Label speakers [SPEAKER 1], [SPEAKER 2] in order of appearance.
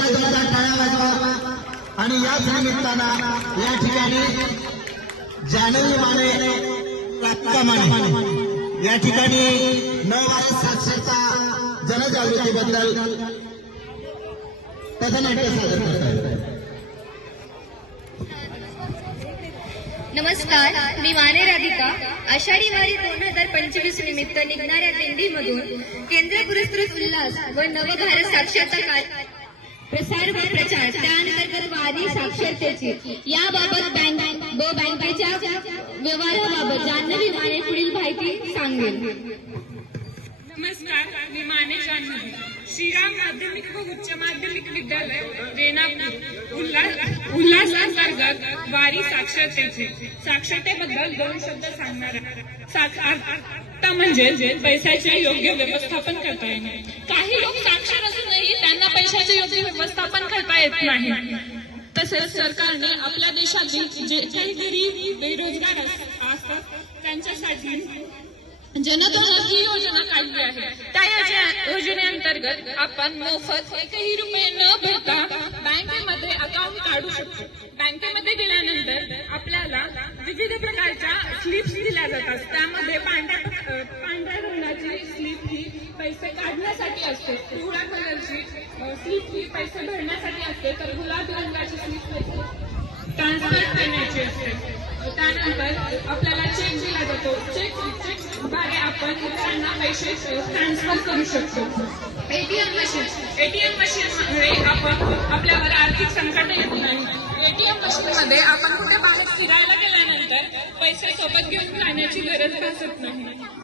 [SPEAKER 1] एकदा जोरदार टाळ्या वाजवा आणि याच निमित्तानं या ठिकाणी जानवी माने राक्का माने. या ठिकाणी नव भारत साक्षरता जनजागृतीबद्दल कथनाट्य सादर करतात.
[SPEAKER 2] नमस्कार मी माने राधिका. आषाढी वारी दोन हजार पंचवीस निमित्त निघणाऱ्या दिंडीमधून केंद्र पुरस्कृत उल्हास व नवभारत साक्षरता प्रसार व प्रचार त्याअंतर्गत वारी साक्षरतेची. याबाबत बँक व बँकेच्या व्यवहाराबाबत जान्हवी माने पुढील माहिती सांगेल
[SPEAKER 3] नमस्कार मी माने जान्हवी. श्रीराम माध्यमिक व उच्च माध्यमिक विद्यालय रेणापूर उल्हास उल्हास अंतर्गत वारी साक्षरतेचे. साक्षरतेबद्दल दोन शब्द सांगणार आहे. साक्षरता म्हणजे पैशाचे योग्य व्यवस्थापन करता येणे काही लोक साक्षर असूनही त्यांना पैशाचे योग्य व्यवस्थापन करता येत नाही. तसेच सरकारने आपल्या देशातील जे काही गरीब बेरोजगार असतात त्यांच्यासाठी जनधन ही योजना काढली आहे. त्या योजना- योजनेअंतर्गत आपण मोफत एकही रुपये न भरता बँकेमध्ये अकाउंट काढू शकतो. बँकेमध्ये गेल्यानंतर आपल्याला विविध प्रकारच्या स्लिप्स दिल्या जातात. त्यामध्ये पांढऱ्या पांढऱ्या रंगाची स्लिप ही पैसे काढण्यासाठी असते. पिवळ्या पैसे भरण्यासाठी असते तर गुलाबी रंगाची स्लिप ट्रान्सफर करण्याची असते त्यानंतर आपल्याला चेक दिला जातो. चेक चेकद्वारे आपण इतरांना पैसे ट्रान्सफर करू शकतो. एटीएम मशीन एटीएम मशीन मध्ये आपण आपल्यावर आर्थिक संकट येत नाही. एटीएम मशीन मध्ये आपण कुठे बाहेर फिरायला गेल्यानंतर पैसे सोबत घेऊन जाण्याची गरज भासत नाही.